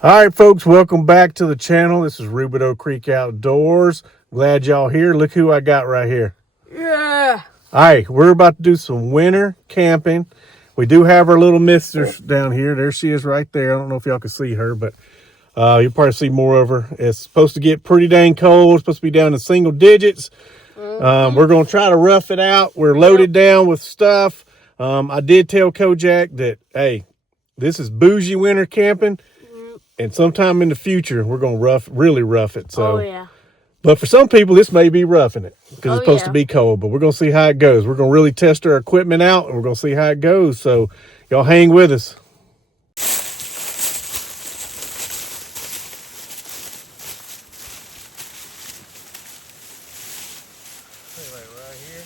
All right, folks, welcome back to the channel. This is Rubidoux Creek Outdoors. Glad y'all here. Look who I got right here. Yeah. All right, we're about to do some winter camping. We do have our little mistress down here. There she is right there. I don't know if y'all can see her, but you'll probably see more of her. It's supposed to get pretty dang cold. It's supposed to be down to single digits. We're going to try to rough it out. We're loaded down with stuff. I did tell Kojak that, hey, this is bougie winter camping. And sometime in the future, we're going to really rough it. So, Oh yeah. but for some people, this may be roughing it because it's Oh supposed to yeah. be cold. But we're going to see how it goes. We're going to really test our equipment out, and we're going to see how it goes. So, y'all hang with us. Right here.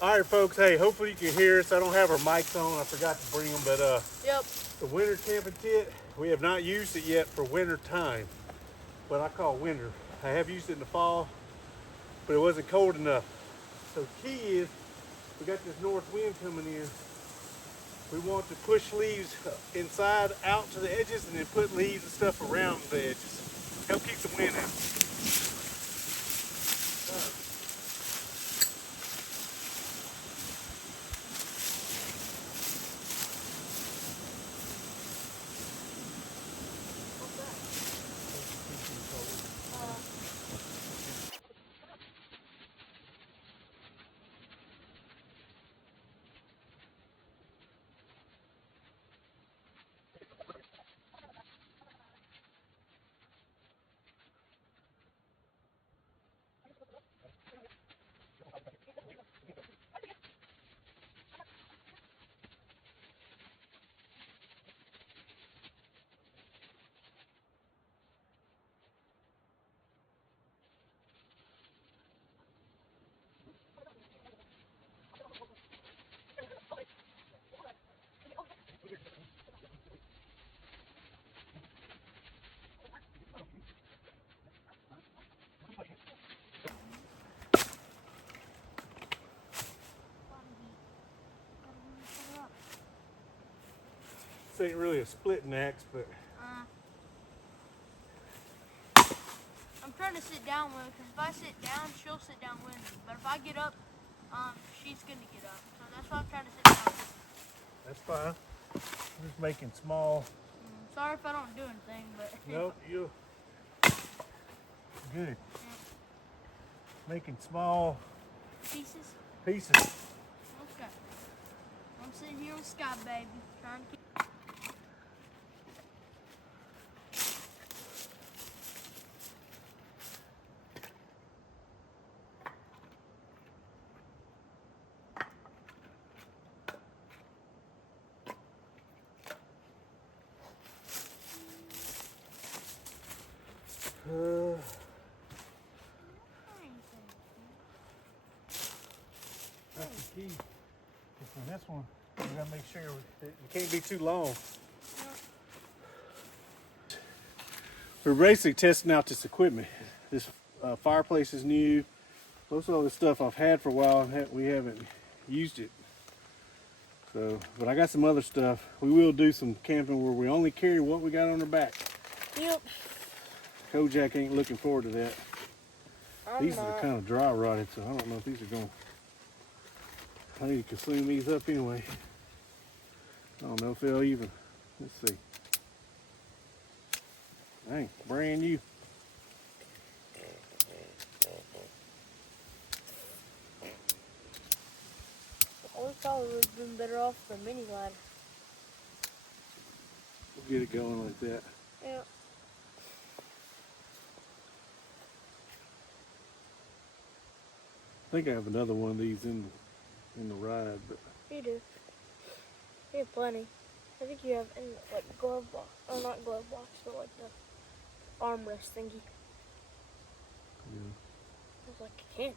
All right, folks. Hey, hopefully you can hear us. I don't have our mics on. I forgot to bring them, but Yep. the winter camping kit, we have not used it yet for winter time. What I call winter. I have used it in the fall, but it wasn't cold enough. So key is we got this north wind coming in. We want to push leaves inside out to the edges and then put leaves and stuff around the edges. Help keep the wind out. This ain't really a splitting axe, but I'm trying to sit down with her, because if I sit down, she'll sit down with me. But if I get up, she's gonna get up. So that's why I'm trying to sit down. that's fine. I'm just making small. Sorry if I don't do anything, but Nope, you good. Yeah. Making small Pieces. pieces. Okay. I'm sitting here with Sky Baby, trying to keep. That's the key. For this one, we gotta make sure it can't be too long. We're basically testing out this equipment. This fireplace is new. Most of all this stuff I've had for a while, and we haven't used it. So, but I got some other stuff. We will do some camping where we only carry what we got on our back. Yep. Kojak ain't looking forward to that. These are kind of dry rotted, so I don't know if these are going. I need to consume these up anyway. I don't know if they'll even. Let's see. Dang, brand new. I probably would have been better off the mini ladder. We'll get it going like that. Yeah. I think I have another one of these in the ride, but You do. You have plenty. I think you have in like glove box, or not glove box, but like the armrest thingy. yeah. It's like a can.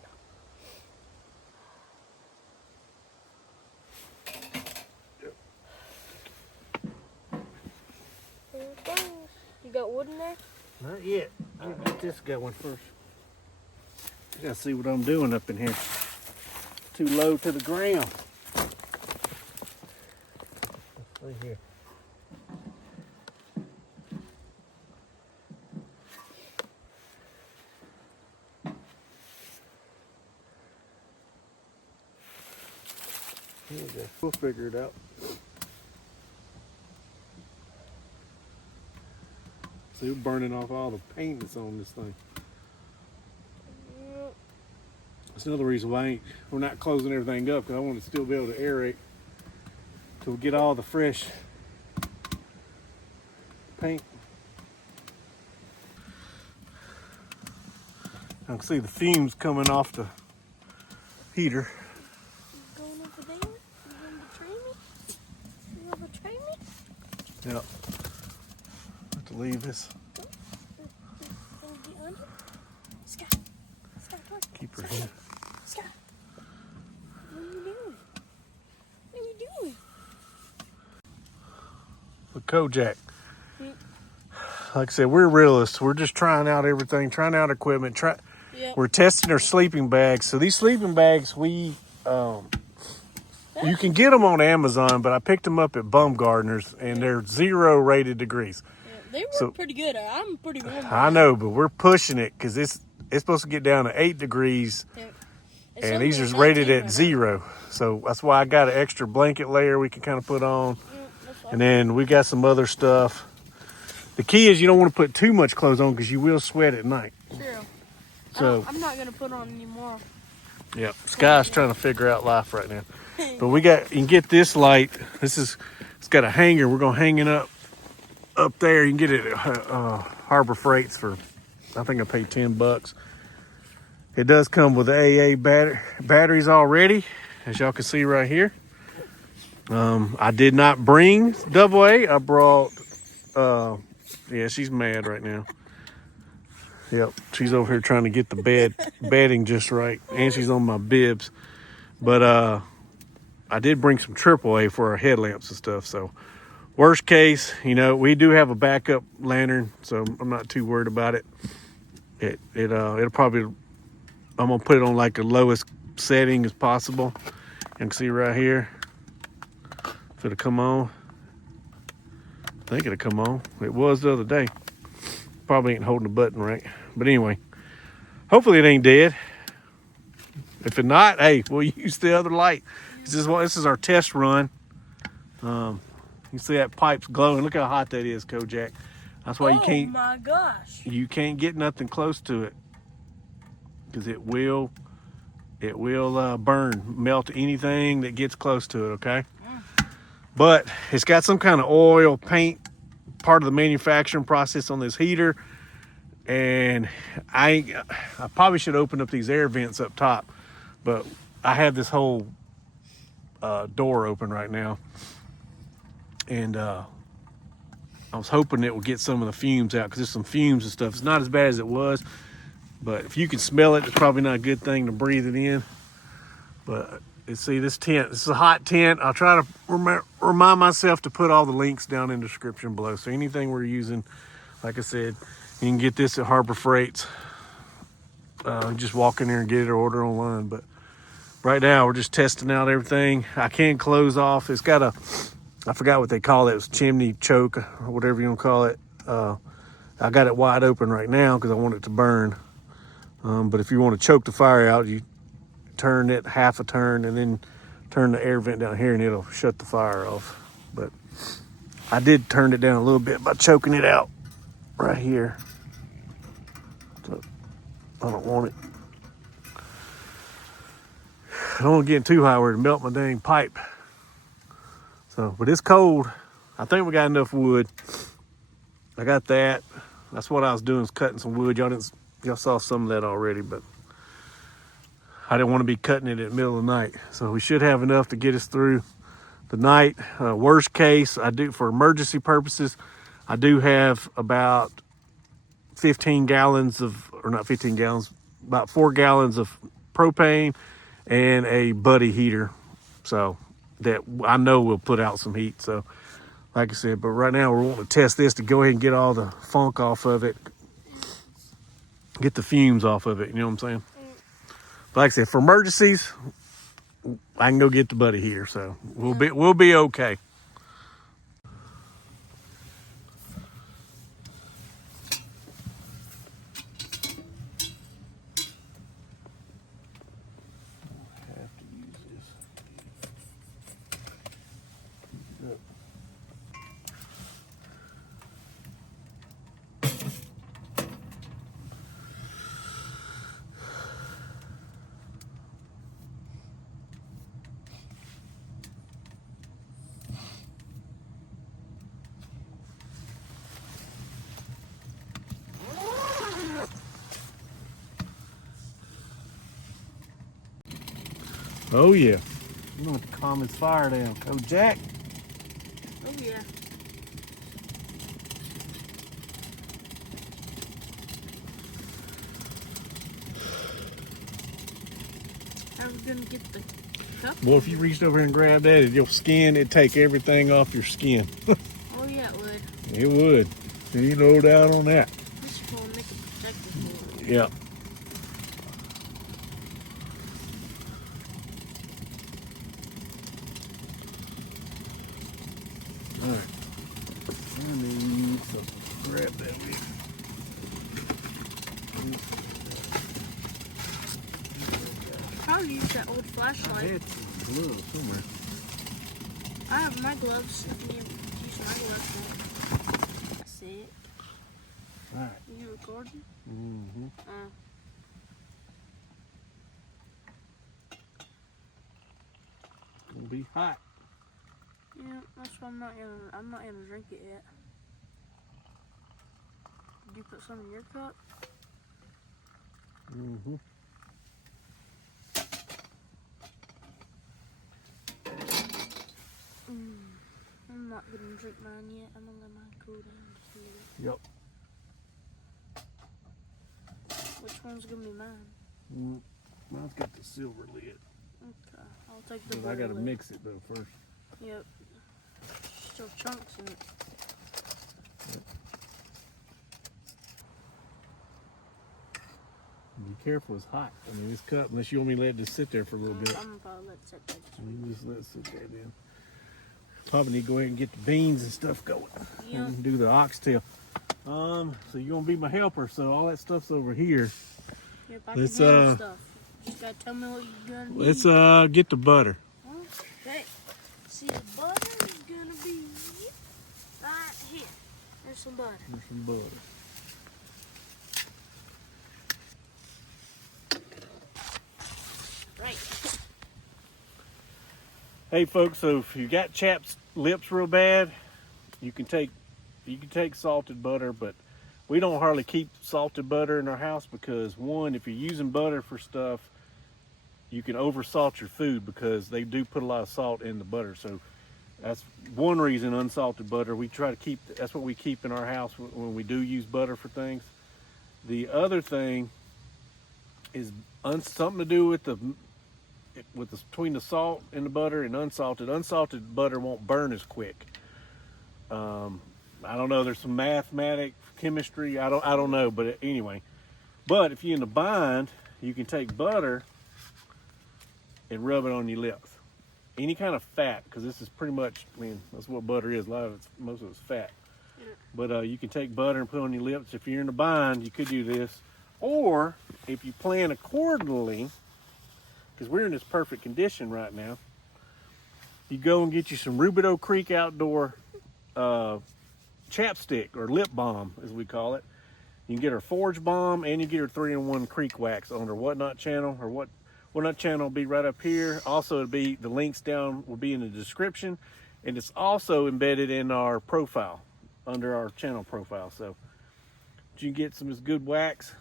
Yep. There it goes. You got wood in there? Not yet. I'll get this going first. I gotta see what I'm doing up in here. Too low to the ground. Right here. Here we go. We'll figure it out. See, we're burning off all the paint that's on this thing. That's another reason why we're not closing everything up, because I want to still be able to aerate till we get all the fresh paint. I can see the fumes coming off the heater. You going over there? You gonna betray me? You gonna betray me? Yep. Have to leave this. Gonna get under? Sky. Sky, come on. Keep her here. Sky. What are you doing? What are you doing? But Kojak, like I said, we're realists. We're just trying out everything, trying out equipment. Yep. We're testing our sleeping bags. So these sleeping bags, you can get them on Amazon, but I picked them up at Bumgarner's, and they're 0 rated degrees. Yeah, they work pretty good. I'm pretty warm. I know, but we're pushing it because it's supposed to get down to 8 degrees, and these are rated at 0. So that's why I got an extra blanket layer we can kind of put on. And then we got some other stuff. The key is you don't want to put too much clothes on because you will sweat at night. True. So I'm not gonna put on any more. yeah, Sky's trying to figure out life right now. But you can get this light. It's got a hanger. We're gonna hang it up there. You can get it at Harbor Freights for, I think I paid $10. It does come with AA batteries already, as y'all can see right here. I did not bring AA. I brought, yeah, she's mad right now. Yep, she's over here trying to get the bedding just right, and she's on my bibs. But I did bring some AAA for our headlamps and stuff. So worst case, we do have a backup lantern, so I'm not too worried about it. It'll probably, I'm gonna put it on like the lowest setting as possible. You can see right here. So it'll come on. think it'll come on. It was the other day. Probably ain't holding the button right. But anyway, hopefully it ain't dead. If it not, hey, we'll use the other light. This is our test run. You see that pipe's glowing. Look how hot that is, Kojak. That's why Oh my gosh. you can't get nothing close to it, because it will burn, melt anything that gets close to it. Okay. But it's got some kind of oil paint, part of the manufacturing process on this heater. And I probably should open up these air vents up top, but I have this whole door open right now. And I was hoping it would get some of the fumes out, because there's some fumes and stuff. It's not as bad as it was, but if you can smell it, it's probably not a good thing to breathe it in. But see, this is a hot tent. I'll try to remind myself to put all the links down in the description below. So anything we're using, like I said, you can get this at Harbor Freights. Just walk in there and get it or order online. But right now we're just testing out everything. I can close off. It's got I forgot what they call it. It was chimney choke or whatever you want to call it. I got it wide open right now because I want it to burn. But if you want to choke the fire out, you turn it half a turn and then turn the air vent down here and it'll shut the fire off. But I did turn it down a little bit by choking it out right here. So I don't want it. I don't want to get too high where it melt my dang pipe. So, but it's cold. I think we got enough wood. I got that. That's what I was doing, is cutting some wood. Y'all saw some of that already, but I didn't want to be cutting it in the middle of the night. So we should have enough to get us through the night. Worst case, for emergency purposes, I do have about 15 gallons about 4 gallons of propane and a buddy heater. So that I know will put out some heat. So like I said, but right now we're wanting to test this to go ahead and get all the funk off of it. Get the fumes off of it, you know what I'm saying? But like I said, for emergencies, I can go get the buddy heater, so we'll be okay. Oh yeah. You want to calm his fire down. Oh, Jack. Oh yeah. How are we gonna get the cup? Well, if you reached over and grabbed that, your skin, it'd take everything off your skin. Oh yeah, it would. It would. You no doubt on that. This is gonna make a protective for it. Yeah. All right. I need to grab that with. Probably use that old flashlight. It's blue somewhere. I have my gloves. If you need to use my gloves. That's it. All right. You recording? Mm-hmm. It'll be hot. Yeah, that's why I'm not gonna drink it yet. Did you put some in your cup? Mm-hmm. I'm not gonna drink mine yet. I'm gonna let mine cool down just a little. Yep. Which one's gonna be mine? Mine's got the silver lid. Okay, I'll take the But blue I gotta lid. mix it though first. Yep. Still chunks in it. Be careful, it's hot. I mean, this cup, unless you want me to let it just sit there for a little bit. I'm gonna probably let it sit there. You just let it sit there then. Probably need to go ahead and get the beans and stuff going. Yeah. And do the oxtail. So you're gonna be my helper. So all that stuff's over here. Yep, I Let's, can handle stuff. You gotta tell me what you're gonna need. Let's get the butter. Okay. See, the butter is gonna be right here. There's some butter. There's some butter. Right. Hey folks, so if you got chapped lips real bad, you can take salted butter, but we don't hardly keep salted butter in our house because one, if you're using butter for stuff, you can over salt your food because they do put a lot of salt in the butter. So that's one reason unsalted butter. We try to keep, that's what we keep in our house when we do use butter for things. The other thing is something to do with between the salt and the butter and unsalted. Unsalted butter won't burn as quick. I don't know. There's some mathematics, chemistry. I don't know. But anyway, but if you're in a bind, you can take butter and rub it on your lips. Any kind of fat, because this is pretty much, I mean, that's what butter is. Most of it's fat. Yeah. But you can take butter and put it on your lips. If you're in a bind, you could do this. Or if you plan accordingly, because we're in this perfect condition right now, you go and get you some Rubidoux Creek Outdoor chapstick or lip balm, as we call it. You can get her Forge Balm and you get her 3-in-1 Creek Wax on her Whatnot channel. Her Whatnot channel will be right up here. Also, it'll be the links down will be in the description, and it's also embedded in our profile under our channel profile. So you can get some of this good wax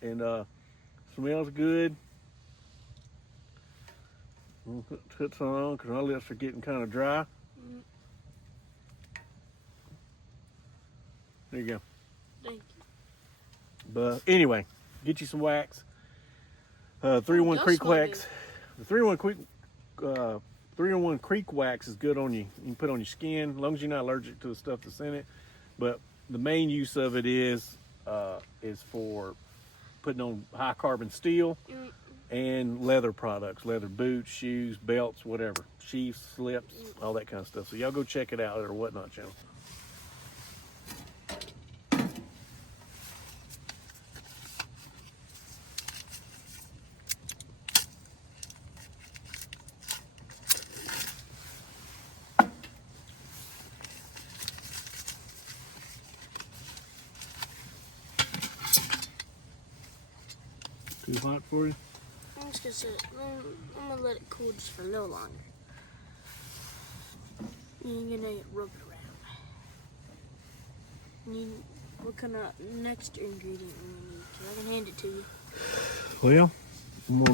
and smells good. I'm gonna put some on because my lips are getting kind of dry. There you go. Thank you. But anyway, get you some wax. 3-in-1 Does Creek smell Wax. The 3-in-1 Creek Wax is good on you. You can put it on your skin, as long as you're not allergic to the stuff that's in it. But the main use of it is for putting on high carbon steel and leather products, leather boots, shoes, belts, whatever, sheaths, slips, all that kind of stuff. So y'all go check it out at our Whatnot channel. Too hot for you? I'm just gonna sit. I'm gonna let it cool just for a little longer. You're gonna rub it around. What kind of next ingredient we need? I can hand it to you. Well, we're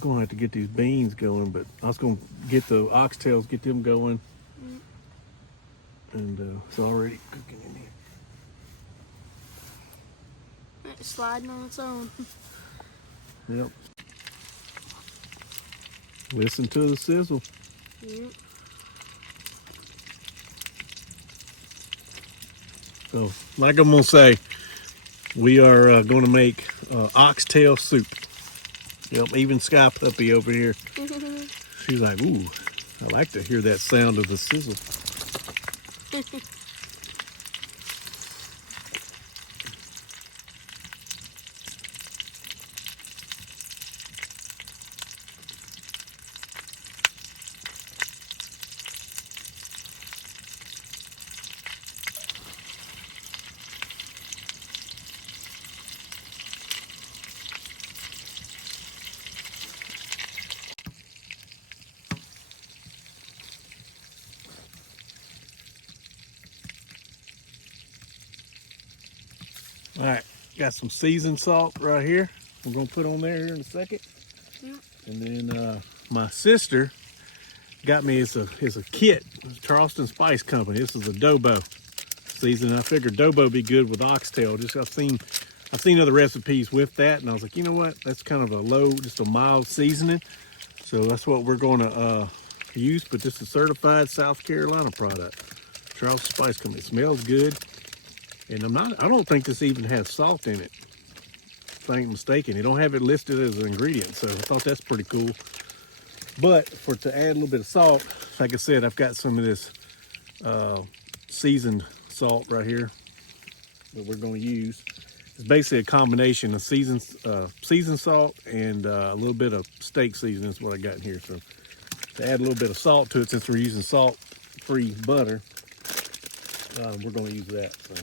gonna have to get these beans going, but I was gonna get the oxtails, get them going, and it's already cooking in here. It's sliding on its own. Yep. Listen to the sizzle. Yep. So, like I'm gonna say, we are gonna make oxtail soup. Yep, even Sky Puppy over here, she's like, ooh, I like to hear that sound of the sizzle. All right, got some seasoned salt right here. We're gonna put on there here in a second. Yep. And then my sister got me as a kit, Charleston Spice Company. This is adobo season. I figured adobo be good with oxtail. Just I've seen other recipes with that, and I was like, you know what? That's kind of just a mild seasoning. So that's what we're gonna use. But this is certified South Carolina product, Charleston Spice Company. It smells good. And I don't think this even has salt in it, if I ain't mistaken. They don't have it listed as an ingredient, so I thought that's pretty cool. But to add a little bit of salt, like I said, I've got some of this seasoned salt right here that we're going to use. It's basically a combination of seasoned salt and a little bit of steak seasoning is what I got in here. So to add a little bit of salt to it, since we're using salt-free butter, we're going to use that. So.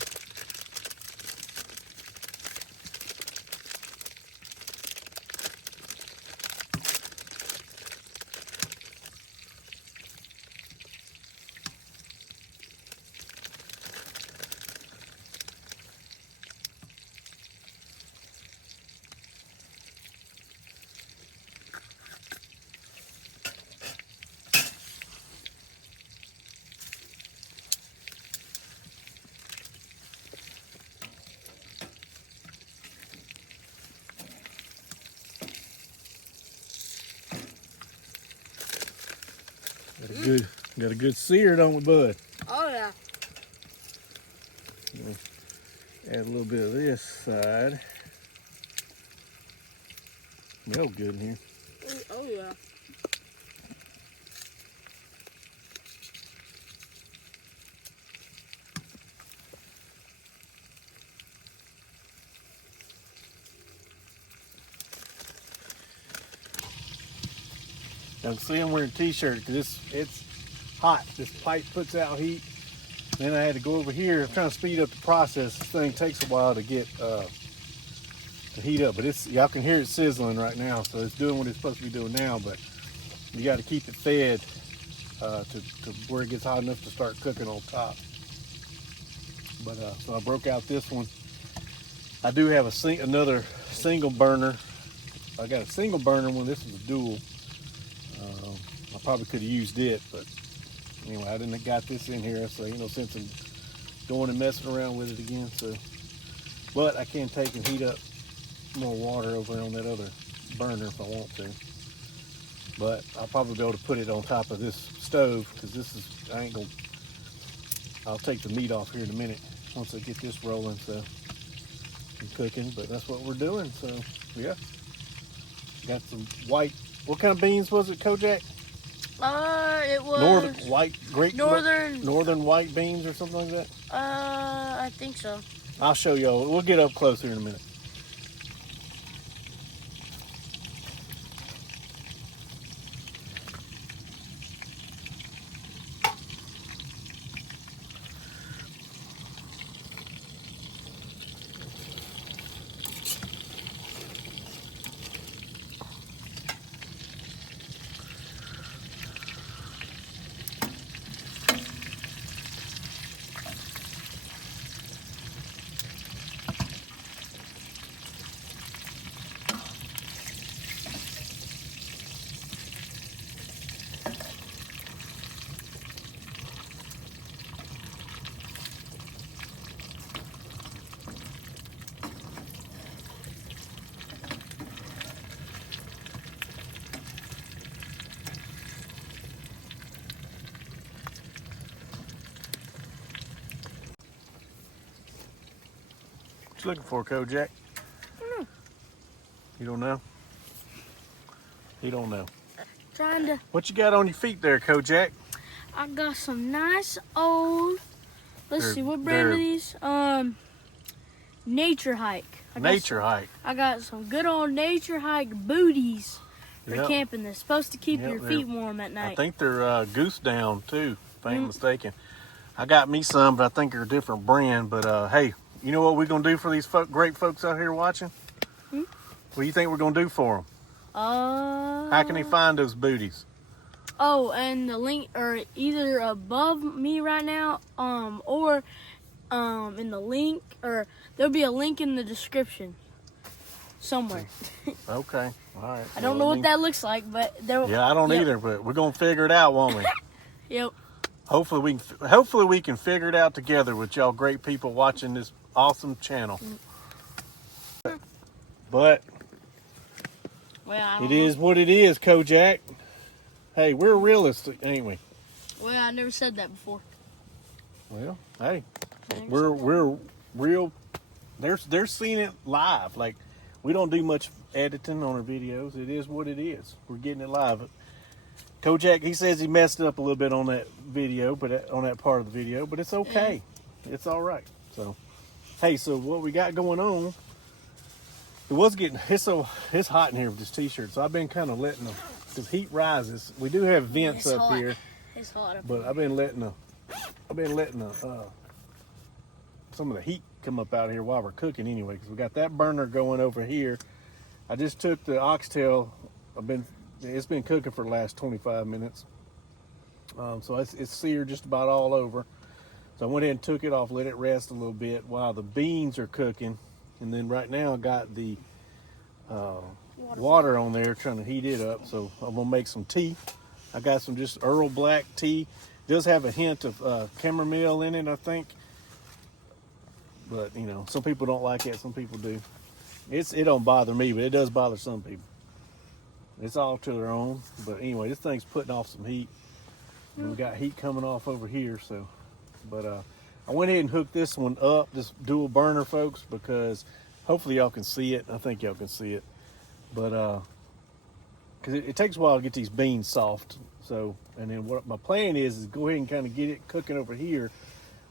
Got a good sear, don't we, bud? Oh yeah. Add a little bit of this side. Smells good in here. Oh yeah. Y'all can see I'm wearing a t-shirt because it's hot. This pipe puts out heat. Then I had to go over here. I'm trying to speed up the process. This thing takes a while to get to heat up, but y'all can hear it sizzling right now, so it's doing what it's supposed to be doing now. But you got to keep it fed to where it gets hot enough to start cooking on top. But so I broke out this one. I do have another single burner. I got a single burner one. This is a dual. I probably could have used it, but anyway, I didn't got this in here, so no sense in going and messing around with it again. So, but I can take and heat up more water over on that other burner if I want to. But I'll probably be able to put it on top of this stove because I'll take the meat off here in a minute once I get this rolling. So I'm cooking, but that's what we're doing. So yeah, got some white. What kind of beans was it, Kojak? It was northern white beans or something like that. I think so. I'll show y'all. We'll get up close here in a minute. What you looking for, Kojak? You don't know? He don't know. Trying to. What you got on your feet there, Kojak? I got some nice old. Let's see, what brand they're- are these? Nature Hike. Nature Hike. I got some good old Nature Hike booties for Yep. camping. They're supposed to keep Yep, your feet warm at night. I think they're goose down too, if I ain't mistaken. I got me some, but I think they're a different brand. But hey, you know what we're gonna do for these great folks out here watching? What do you think we're gonna do for them? How can they find those booties? Oh, and the link are either above me right now, or in the link, or there'll be a link in the description somewhere. Okay, all right. I don't know what that looks like, but there. Yeah, I don't Yep. either, but we're gonna figure it out, won't we? Yep. Hopefully we can figure it out together with y'all great people watching this awesome channel. But Well, I don't it is what it is, Kojak. Hey, we're realistic, ain't we? Well, I never said that before. Well, hey, I never we're real. They're seeing it live. Like we don't do much editing on our videos. It is what it is. We're getting it live. Kojak, he says he messed up a little bit on that video, but on that part of the video, but it's okay. It's all right. So, hey, so what we got going on? It's hot in here with this t-shirt, so I've been kind of letting the heat rises. We do have vents It's up hot. here, It's hot up but here. I've been letting some of the heat come up out of here while we're cooking anyway, because we got that burner going over here. I just took the oxtail. It's been cooking for the last 25 minutes. So it's seared just about all over. So I went ahead and took it off, let it rest a little bit while the beans are cooking. And then right now I got the water on there trying to heat it up. So I'm gonna make some tea. I got some just Earl Black tea. It does have a hint of chamomile in it, I think. But you know, some people don't like it, some people do. It don't bother me, but it does bother some people. It's all to their own. But anyway, this thing's putting off some heat. And we got heat coming off over here, so. But I went ahead and hooked this one up, this dual burner, folks, because hopefully y'all can see it. I think y'all can see it. But because it takes a while to get these beans soft. So, and then what my plan is go ahead and kind of get it cooking over here.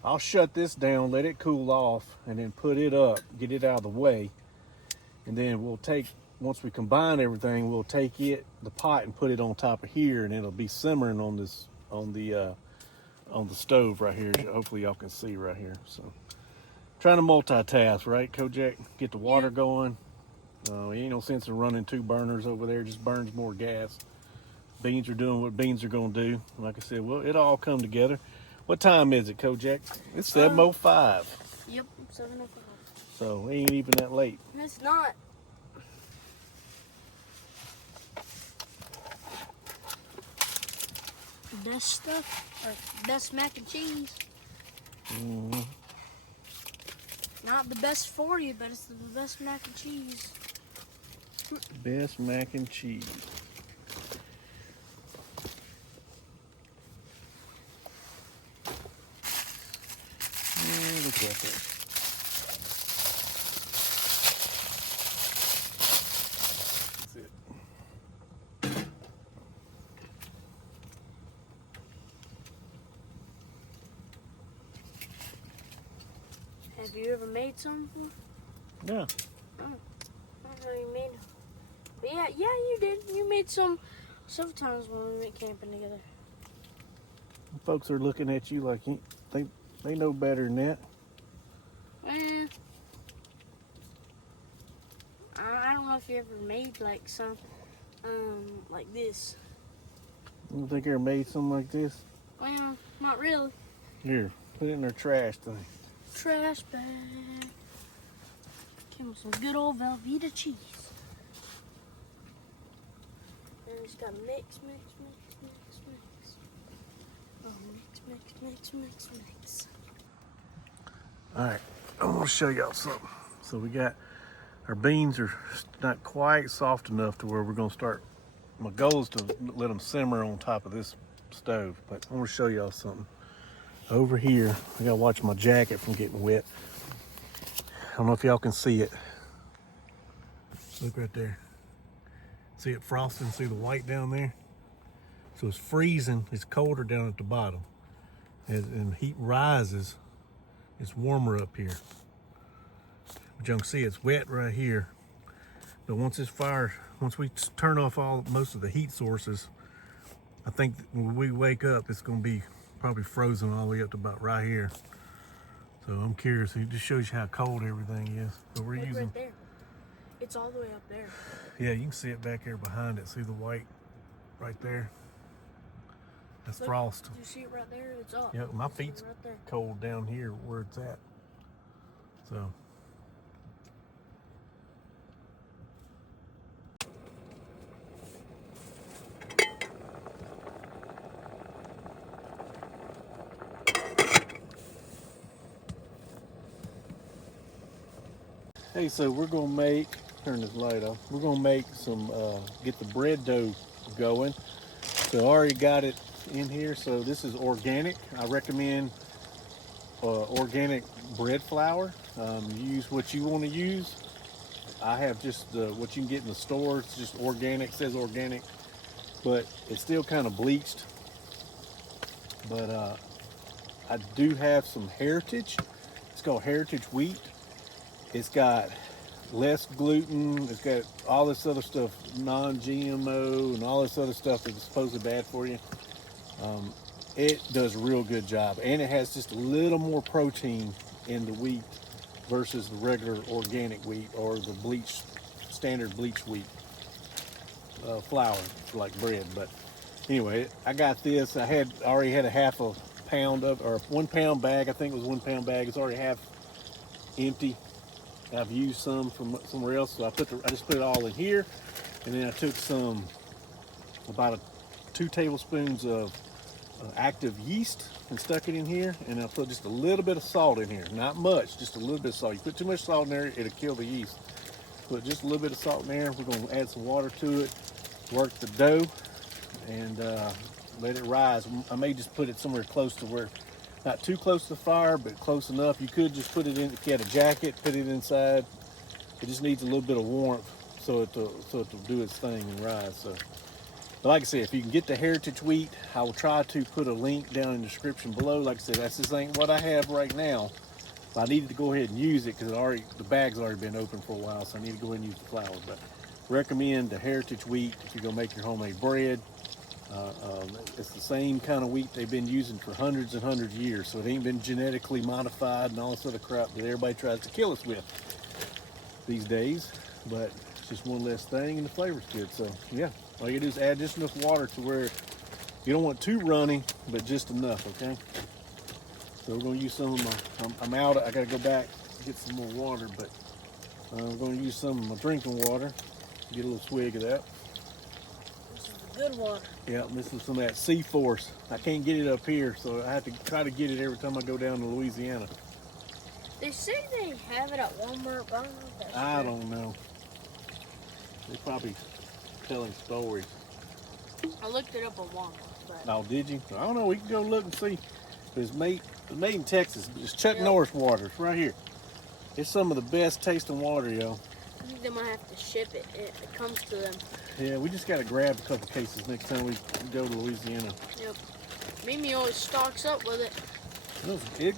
I'll shut this down, let it cool off, and then put it up, get it out of the way. And then we'll take, once we combine everything, we'll take the pot and put it on top of here, and it'll be simmering on this, on the stove right here. Hopefully y'all can see right here. So trying to multitask, right, Kojak? Get the water going. Ain't no sense in running two burners over there. It just burns more gas. Beans are doing what beans are gonna do. Like I said, well, it'll all come together. What time is it, Kojak? It's 7:05. Yep, 7:05. So it ain't even that late. It's not. Best stuff, or best mac and cheese. Mm-hmm. Not the best for you, but it's the best mac and cheese. Best mac and cheese. Look at that. That's it. Have you ever made some before? Yeah. I don't know you made them. But yeah, you did. You made some several times when we went camping together. Folks are looking at you like they know better than that. Eh, I don't know if you ever made like some, like this. You think they ever made something like this? Well, not really. Here, put it in their trash thing. Trash bag. Came with some good old Velveeta cheese. And it's got mix. Oh, mix. All right, I'm gonna show y'all something. So we got, our beans are not quite soft enough to where we're gonna start. My goal is to let them simmer on top of this stove, but I'm gonna show y'all something. Over here, I gotta watch my jacket from getting wet. I don't know if y'all can see it. Look right there. See it frosting, see the white down there? So it's freezing, it's colder down at the bottom. And heat rises, it's warmer up here. But you can see it's wet right here. But once we turn off most of the heat sources, I think when we wake up, it's gonna be probably frozen all the way up to about right here. So I'm curious, it just shows you how cold everything is. But we're Look using, right there. It's all the way up there. yeah, you can see it back there behind it. See the white right there? That's Look, frost. Do you see it right there? It's up. Yeah, my See it feet's right there. cold down here where it's at. So. Hey, so we're gonna make, turn this light off. We're gonna make some, get the bread dough going. So I already got it in here. So this is organic. I recommend organic bread flour. Use what you want to use. I have just what you can get in the store. It's just organic, says organic. but it's still kind of bleached. But I do have some Heritage. It's called Heritage Wheat. It's got less gluten. It's got all this other stuff, non-GMO, and all this other stuff that's supposedly bad for you. It does a real good job, and it has just a little more protein in the wheat versus the regular organic wheat or the bleached, standard bleached wheat flour like bread. But anyway, I got this. I already had a half a pound of, or 1 pound bag. I think it was 1 pound bag. It's already half empty. I've used some from somewhere else, so I just put it all in here, and then I took about 2 tablespoons of active yeast and stuck it in here, and I put just a little bit of salt in here. Not much, just a little bit of salt. You put too much salt in there, it'll kill the yeast. Put just a little bit of salt in there. We're going to add some water to it, work the dough, and let it rise. I may just put it somewhere close to where, not too close to the fire, but close enough. You could just put it in, if you had a jacket, put it inside. It just needs a little bit of warmth so it'll do its thing and rise. So, but like I said, if you can get the Heritage Wheat, I will try to put a link down in the description below. Like I said, this ain't what I have right now. But I needed to go ahead and use it because the bag's already been open for a while, so I need to go ahead and use the flour. But recommend the Heritage Wheat if you're gonna make your homemade bread. It's the same kind of wheat they've been using for hundreds and hundreds of years, so it ain't been genetically modified and all this other crap that everybody tries to kill us with these days. But it's just one less thing, and the flavor's good. So yeah, all you do is add just enough water to where you don't want too runny, but just enough. Okay. So we're going to use some of my. I'm out. I got to go back and get some more water, but I'm going to use some of my drinking water. Get a little swig of that. This is the good water. Yeah, this is some of that Sea Force. I can't get it up here, so I have to try to get it every time I go down to Louisiana. They say they have it at Walmart, but I don't know if that's I true. don't know. They're probably telling stories. I looked it up on Walmart, but Oh, did you? I don't know. We can go look and see. It's made in Texas. It's Chuck Yep. Norris water. It's right here. It's some of the best tasting water, yo. I think they might have to ship it. It comes to them. Yeah, we just got to grab a couple cases next time we go to Louisiana. Yep. Mimi always stocks up with it.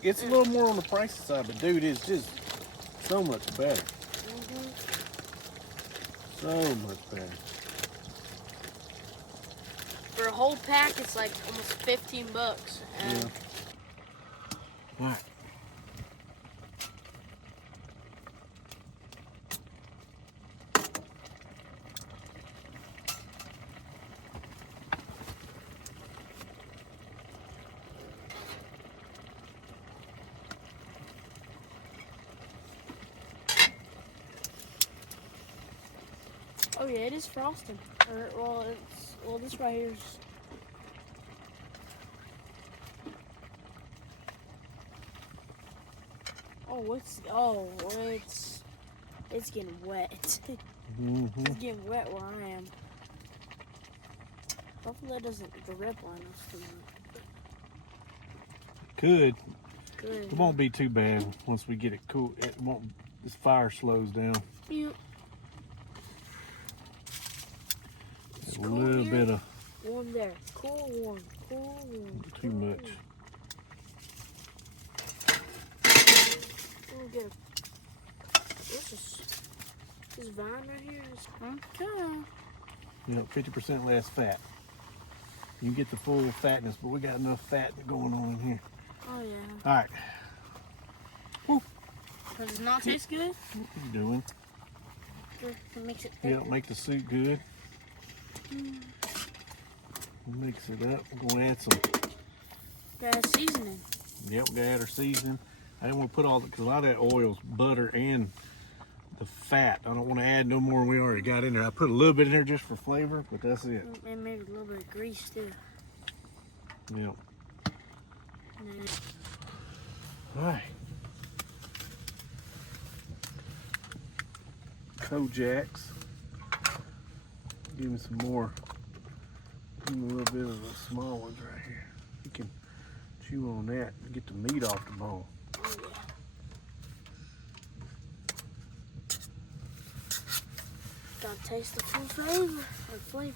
It's a little more on the pricey side, but dude, it's just so much better. So much better. For a whole pack, it's like almost $15. And Yeah. All right. oh yeah, it is frosting. Well, this right here is. It's getting wet. Mm-hmm. It's getting wet where I am. Hopefully that doesn't drip on us too much. Good. Good. It won't be too bad once we get it cool. It won't. This fire slows down. Yep. It's A cool little here, bit of warm there. Cool, warm. Cool, warm. too cool, much. warm. We'll get this vine right here is okay. You know, 50% less fat. You can get the full fatness, but we got enough fat going on in here. Oh yeah. All right. Does it not taste good? What you doing? It makes it Yeah, thicker. make the soup good. Mix it up. We're gonna add some. Got seasoning. Yep, we gotta add our seasoning. I didn't want to put all the, because a lot of that oil's butter and the fat. I don't want to add no more than we already got in there. I put a little bit in there just for flavor, but that's it. And maybe a little bit of grease too. Yep. And then All right. Kojaks. Give me some more. Give me a little bit of the small ones right here. You can chew on that and get the meat off the bone. oh yeah. Gotta taste the full flavor.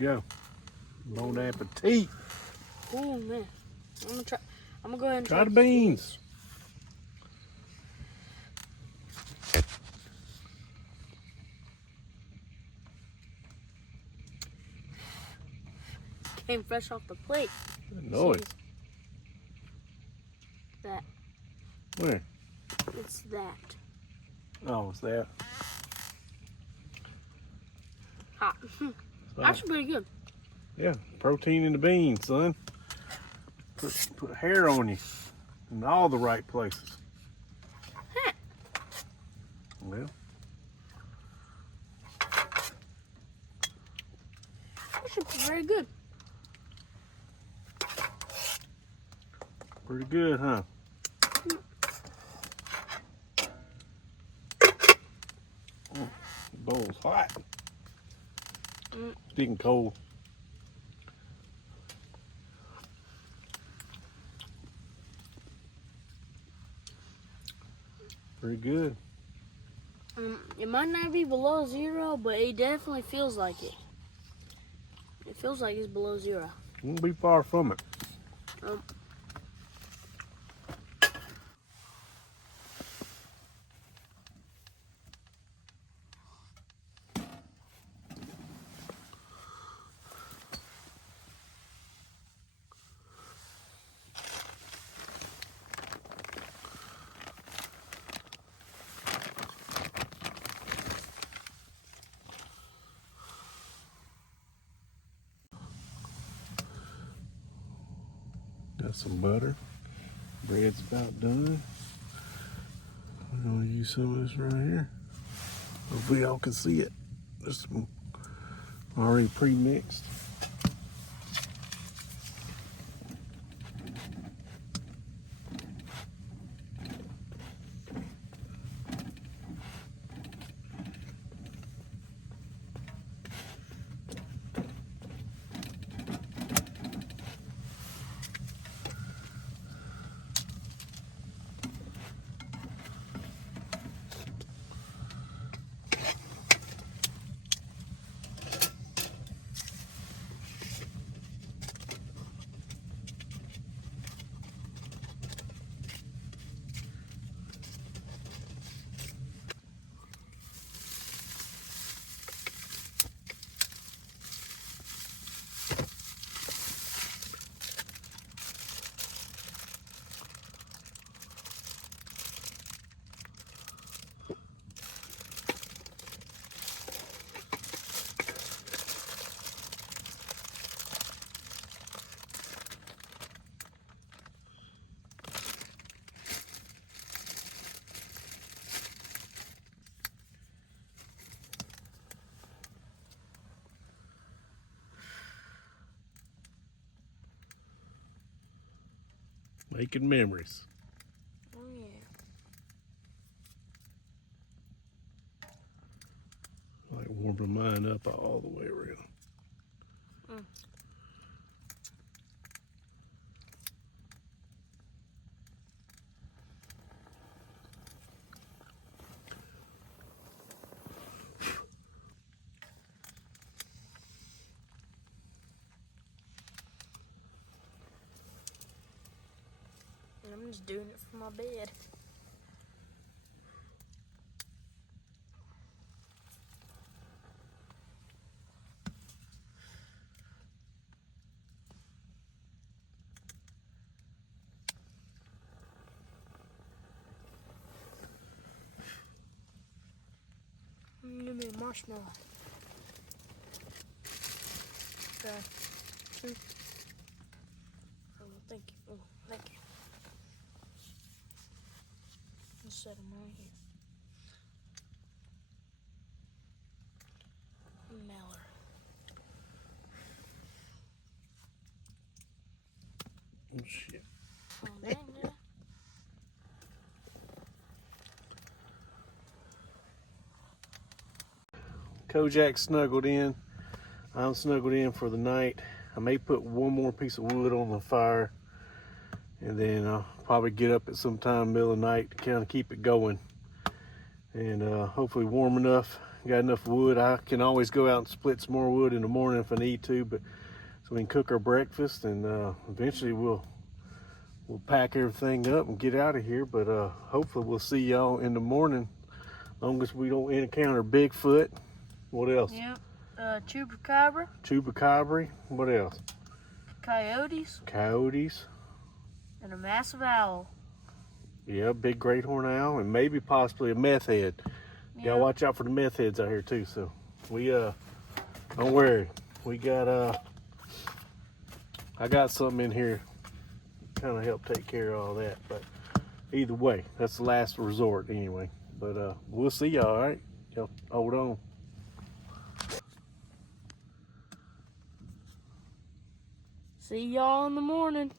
you go. Bon appetit. Oh man, I'm gonna try. I'm gonna go ahead and Try the beans. Came fresh off the plate. Good noise. That. Where? It's that. Oh, it's that. Hot. Actually pretty good. Yeah, protein in the beans, son. Put hair on you in all the right places. Huh. Well, Actually very good. pretty good, huh? The bowl's hot. It's getting cold. Pretty good. It might not be below 0, but it definitely feels like it. It feels like it's below 0. Won't be far from it. Got some butter. Bread's about done. I'm gonna use some of this right here. Hopefully y'all can see it. There's some already pre-mixed. Making memories. Oh yeah. Like warming mine up all the way around. And I'm just doing it for my bed. Give me a marshmallow. Okay. Oh, thank you. Oh, thank you. Let's set them right here. Mallard. Oh shit. Oh, dang, yeah. Kojak snuggled in. I'm snuggled in for the night. I may put one more piece of wood on the fire, and then I'll probably get up at some time middle of the night to kind of keep it going, and hopefully warm enough, got enough wood. I can always go out and split some more wood in the morning if I need to, but so we can cook our breakfast, and eventually we'll pack everything up and get out of here. But hopefully we'll see y'all in the morning, as long as we don't encounter Bigfoot. What else? Yep. Chupacabra. Chupacabra. What else? Coyotes. Coyotes. And a massive owl. Yeah, big great horned owl, and maybe possibly a meth head. Yep. Gotta watch out for the meth heads out here too. So we don't worry. We got I got something in here kind of help take care of all that. But either way, that's the last resort anyway. But we'll see y'all, all right? Y'all hold on. See y'all in the morning.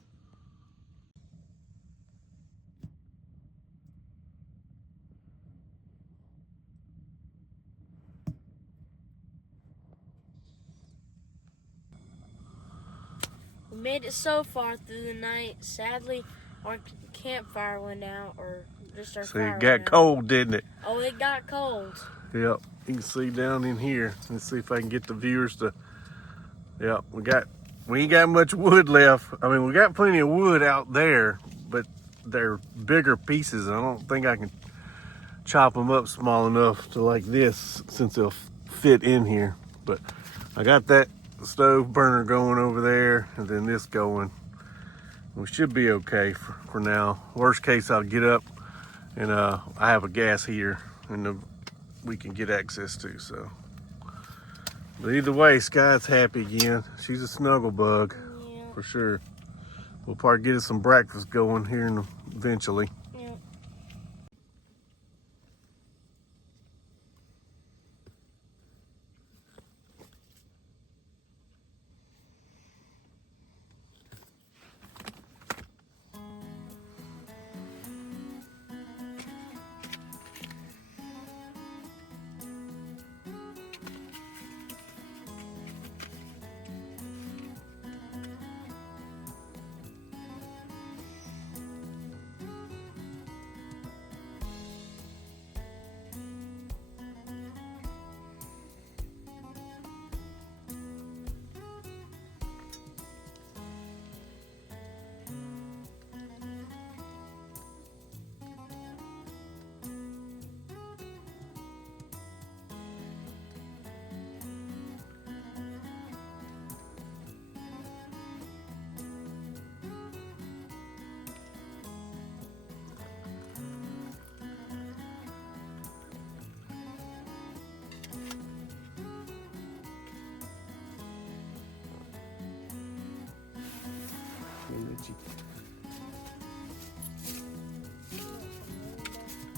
We made it so far through the night. Sadly, our campfire went out, or just our See, fire it got went out. cold, didn't it? Oh, it got cold. Yep. You can see down in here. Let's see if I can get the viewers to. Yep. We ain't got much wood left. I mean, we got plenty of wood out there, but they're bigger pieces. I don't think I can chop them up small enough to like this, since they'll fit in here. But I got that stove burner going over there, and then this going. We should be okay for now. Worst case, I'll get up and I have a gas heater and we can get access to. So, but either way, Sky's happy again. She's a snuggle bug, Yeah. for sure. We'll probably get us some breakfast going here eventually. Yeah.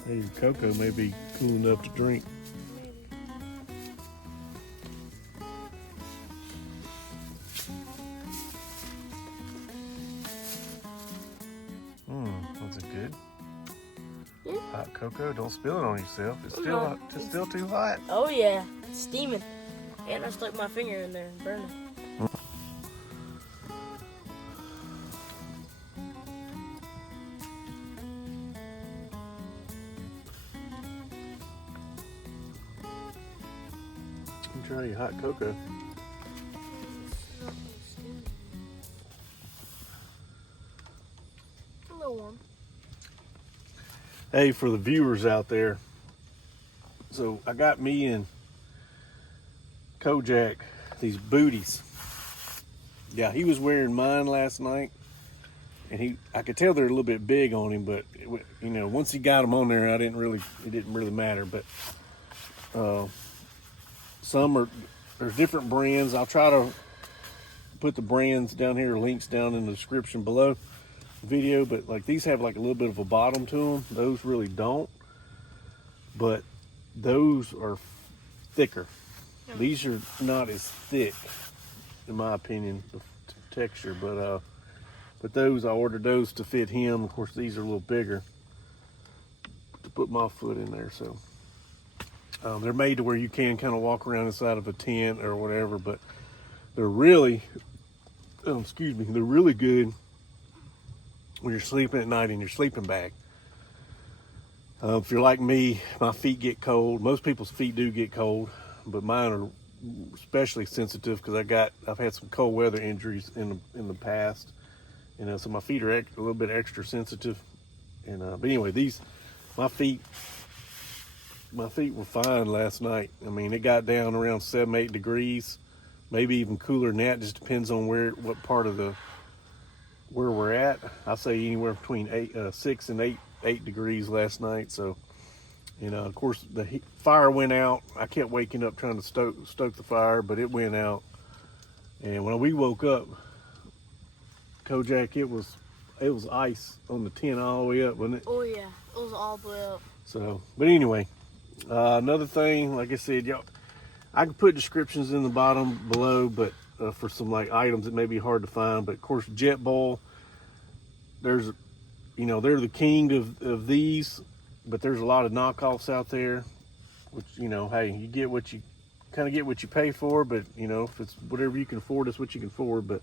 Hey, cocoa may be cool enough to drink. Was it good? Yeah. Hot cocoa, don't spill it on yourself. It's still No. it's still too hot. Oh yeah, it's steaming. And I stuck my finger in there and burned it. Try your hot cocoa. A little warm. Hey, for the viewers out there, so I got me and Kojak these booties. Yeah, he was wearing mine last night, and I could tell they're a little bit big on him, but you know, once he got them on there, it didn't really matter. But there's different brands. I'll try to put the brands down here, links down in the description below the video. But like these have like a little bit of a bottom to them. Those really don't. But those are thicker. Yeah. These are not as thick, in my opinion, the texture. But those, I ordered those to fit him. Of course, these are a little bigger to put my foot in there. So they're made to where you can kind of walk around inside of a tent or whatever. But they're really, they're really good when you're sleeping at night in your sleeping bag. If you're like me, my feet get cold. Most people's feet do get cold, but mine are especially sensitive because I've had some cold weather injuries in the past, so my feet are a little bit extra sensitive. And but anyway, my feet were fine last night. I mean, it got down around 7-8 degrees, maybe even cooler than that. Just depends on what part of where we're at. I say anywhere between 6 and 8 degrees last night. So, of course, the fire went out. I kept waking up trying to stoke the fire, but it went out. And when we woke up, Kojak, it was ice on the tent all the way up, wasn't it? Oh yeah, it was all the way up. So, but anyway, another thing, like I said, y'all, I can put descriptions in the bottom below, but for some like items that may be hard to find. But of course, Jetboil, they're the king of these, but there's a lot of knockoffs out there, which, hey, you get what you pay for, but if it's whatever you can afford, it's what you can afford. But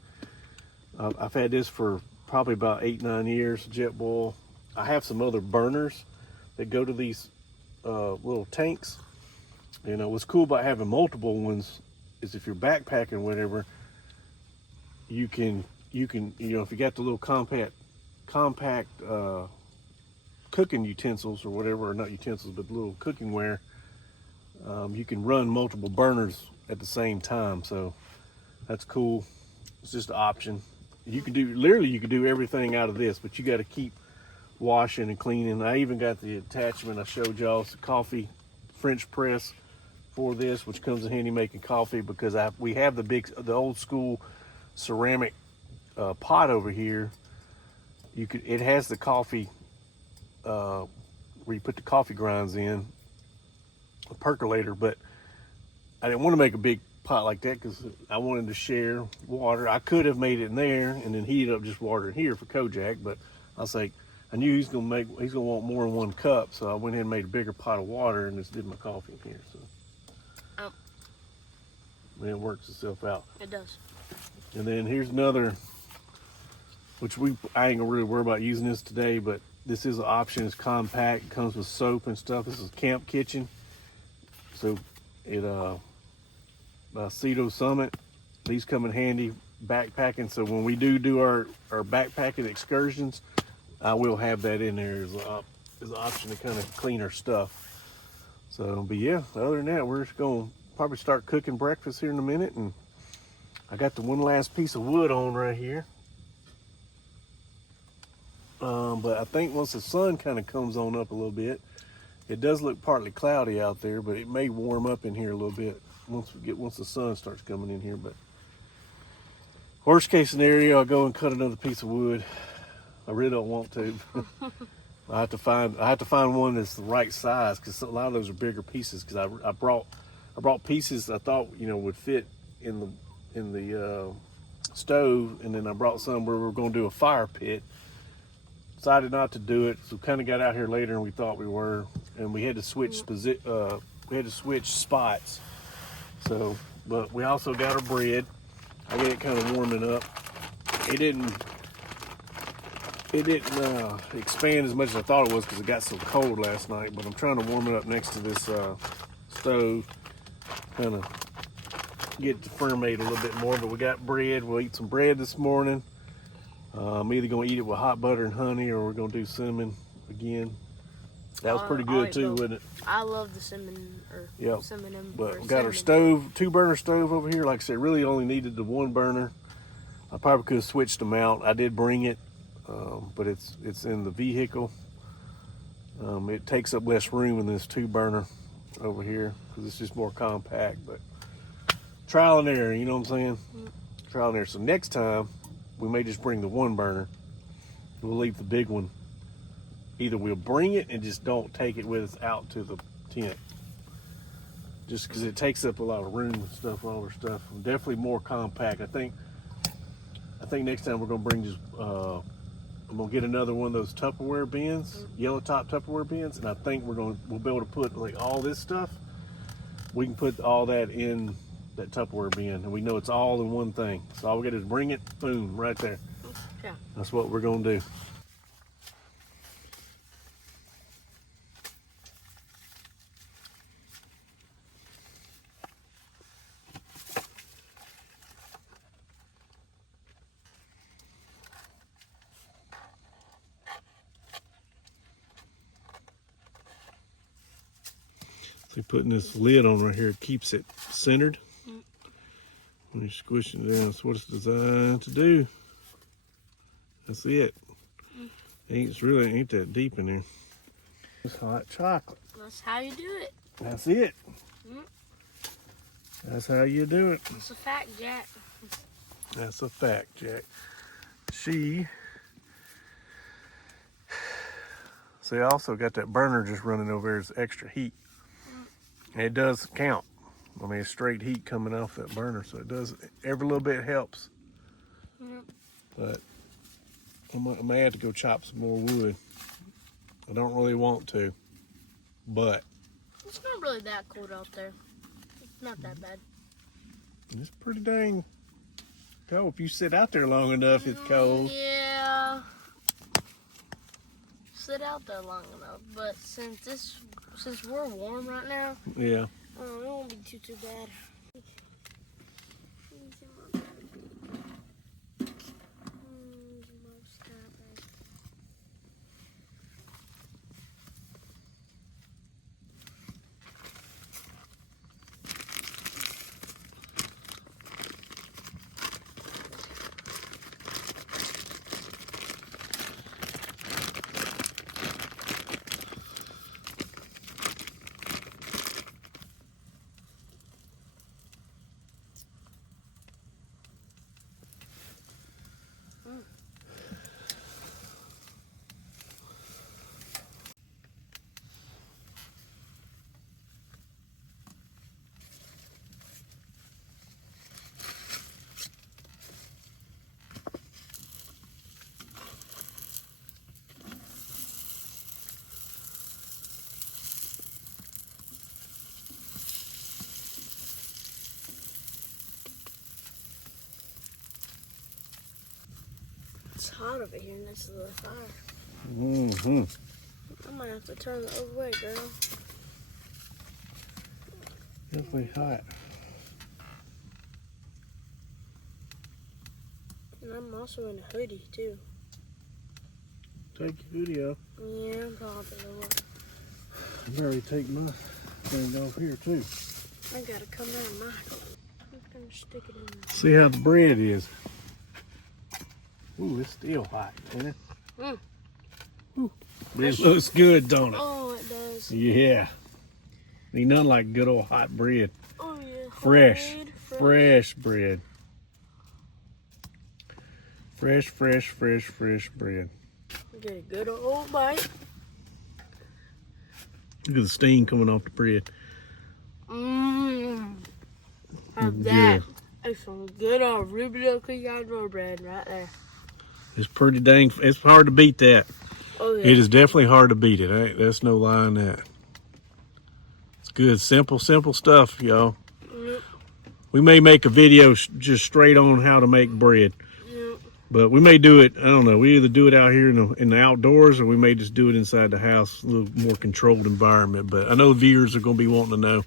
I've had this for probably about 8-9 years, Jetboil. I have some other burners that go to these little tanks. What's cool about having multiple ones is if you're backpacking, whatever, you can if you got the little compact cooking utensils or whatever, or not utensils, but little cooking ware, you can run multiple burners at the same time. So that's cool. It's just an option. You can do everything out of this, but you got to keep washing and cleaning. I even got the attachment I showed y'all. It's a coffee French press for this, which comes in handy making coffee, because we have the old school ceramic pot over here. It has the coffee where you put the coffee grinds in, a percolator, but I didn't want to make a big pot like that because I wanted to share water. I could have made it in there and then heated up just water in here for Kojak, but I was like, I knew he's gonna want more than one cup, so I went ahead and made a bigger pot of water and just did my coffee in here. So it works itself out. It does. And then here's another, which I ain't gonna really worry about using this today, but this is an option. It's compact. It comes with soap and stuff. This is Camp Kitchen. So it Cedo Summit. These come in handy backpacking. So when we do our backpacking excursions, I will have that in there as an option to kind of clean our stuff. So, but yeah, other than that, we're just going to probably start cooking breakfast here in a minute. And I got the one last piece of wood on right here. But I think once the sun kind of comes on up a little bit, it does look partly cloudy out there, but it may warm up in here a little bit once the sun starts coming in here. But worst case scenario, I'll go and cut another piece of wood. I really don't want to. I have to find one that's the right size, because a lot of those are bigger pieces. Because I brought pieces I thought would fit in the stove, and then I brought some where we were going to do a fire pit. Decided not to do it, so kind of got out here later than we thought we were, and we had to switch spots. So, but we also got our bread. I got it kind of warming up. It didn't expand as much as I thought it was because it got so cold last night. But I'm trying to warm it up next to this stove, kind of get it to ferment a little bit more. But we got bread. We'll eat some bread this morning. I'm either going to eat it with hot butter and honey, or we're going to do cinnamon again. That was pretty good too, wasn't it? I love the cinnamon. Yep. Cinnamon. But we got our stove, 2-burner stove over here. Like I said, really only needed the 1 burner. I probably could have switched them out. I did bring it, but it's in the vehicle. It takes up less room than this 2-burner over here because it's just more compact. But trial and error, you know what I'm saying? Trial and error. So next time, we may just bring the 1 burner. We'll leave the big one. Either we'll bring it and just don't take it with us out to the tent, just because it takes up a lot of room and stuff, all our stuff. Definitely more compact. I think next time we're gonna bring just I'm gonna get another one of those Tupperware bins, yellow top Tupperware bins, and I think we'll be able to put like all this stuff. We can put all that in that Tupperware bin, and we know it's all in one thing. So all we got to do is bring it, boom, right there. Yeah. That's what we're gonna do. See, putting this lid on right here keeps it centered. When you're squishing it down, that's what it's designed to do. That's it. It's really ain't that deep in there. It's hot chocolate. That's how you do it. That's it. That's how you do it. It's a fact, Jack. That's a fact, Jack. See, I also got that burner just running over there as extra heat. And it does count. I mean, it's straight heat coming off that burner, so it does, every little bit helps. But I may have to go chop some more wood. I don't really want to, but It's not really that cold out there. It's not that bad. it's pretty dang cold. If you sit out there long enough, it's cold. Yeah. Sit out there long enough, but since we're warm right now, Yeah. it won't be too bad. It's hot over here next to the fire. Mm-hmm. I might have to turn the other way, girl. Definitely hot. And I'm also in a hoodie, too. Take your hoodie off. Yeah, I'm probably will. I better take my thing off here too. I gotta come down my I'm just gonna stick it in there. See how the bread is. Ooh, it's still hot, isn't it? Ooh. It looks good, don't it? Oh, it does. Yeah. Ain't nothing like good old hot bread. Oh, yeah. Fresh. Homemade, Fresh bread. Fresh bread. Get a good old bite. Look at the steam coming off the bread. Mmm. Have Good. that. That's some good old Rubio cookie dough bread right there. It's pretty dang, it's hard to beat that. Oh, yeah. It is definitely hard to beat it. There's no lie in that. It's good, simple stuff, y'all. Yep. We may make a video just straight on how to make bread. Yep. But we may do it, I don't know, we either do it out here in the outdoors or we may just do it inside the house, a little more controlled environment. But I know the viewers are going to be wanting to know.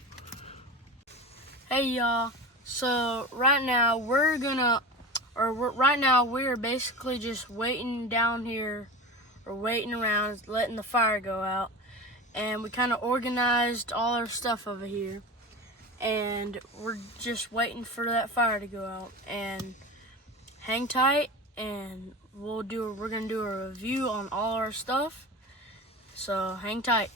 Hey, y'all. So right now we're basically just waiting down here, or waiting around, letting the fire go out. And we kind of organized all our stuff over here. And we're just waiting for that fire to go out. And hang tight, and we're gonna do a review on all our stuff. So hang tight.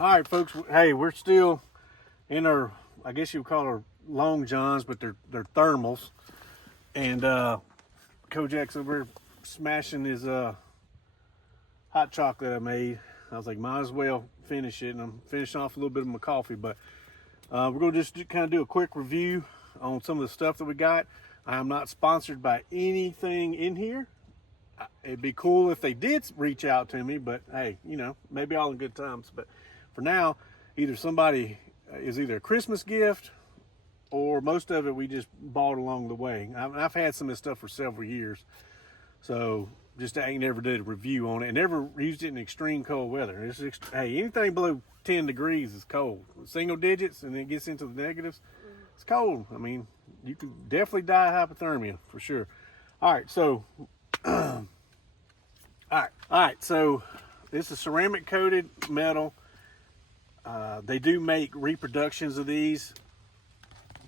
All right, folks. Hey, we're still in our, I guess you would call our long johns, but they're thermals. And Kojak's over here smashing his hot chocolate I made. I was like, might as well finish it, and I'm finishing off a little bit of my coffee. But we're gonna just kind of do a quick review on some of the stuff that we got. I am not sponsored by anything in here. It'd be cool if they did reach out to me, but hey, you know, maybe all in good times. But for now, either somebody is either a Christmas gift, or most of it we just bought along the way. I've had some of this stuff for several years, so just I ain't never did a review on it and never used it in extreme cold weather. Hey, anything below -10 degrees is cold. Single digits and then it gets into the negatives, it's cold. I mean, you can definitely die of hypothermia for sure. All right, so all right, so this is ceramic coated metal. They do make reproductions of these.